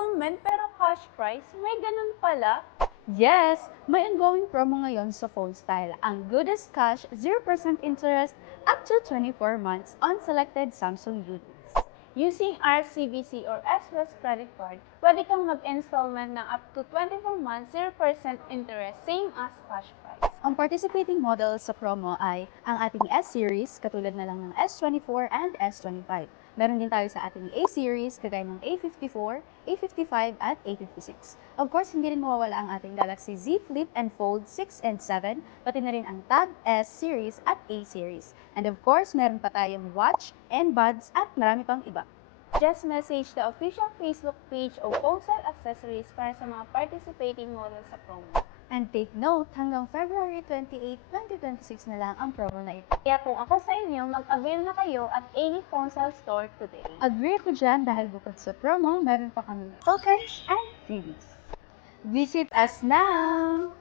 installment pero cash price? May ganun pala? Yes, may ongoing promo ngayon sa phone style. Ang Goodest Cash 0% interest up to 24 months on selected Samsung units. Using RCBC or Express Credit Card, pwede kang mag-installment ng up to 24 months 0% interest, same as cash price. Ang participating models sa promo ay ang ating S-Series, katulad na lang ng S24 and S25. Meron din tayo sa ating A-Series, kagaya ng A54, A55 at A56. Of course, hindi rin mawawala ang ating Galaxy Z Flip and Fold 6 and 7, pati na rin ang Tab S-Series at A-Series. And of course, meron pa tayong watch and buds at marami pang iba. Just message the official Facebook page o phone cell accessories para sa mga participating models sa promo. And take note, hanggang February 28, 2026 na lang ang promo na ito. Kaya kung ako sa inyo, mag-avail na kayo at any phone cell store today. Agree ako dyan dahil bukod sa promo, meron pa kami tokens and freebies. Visit us now!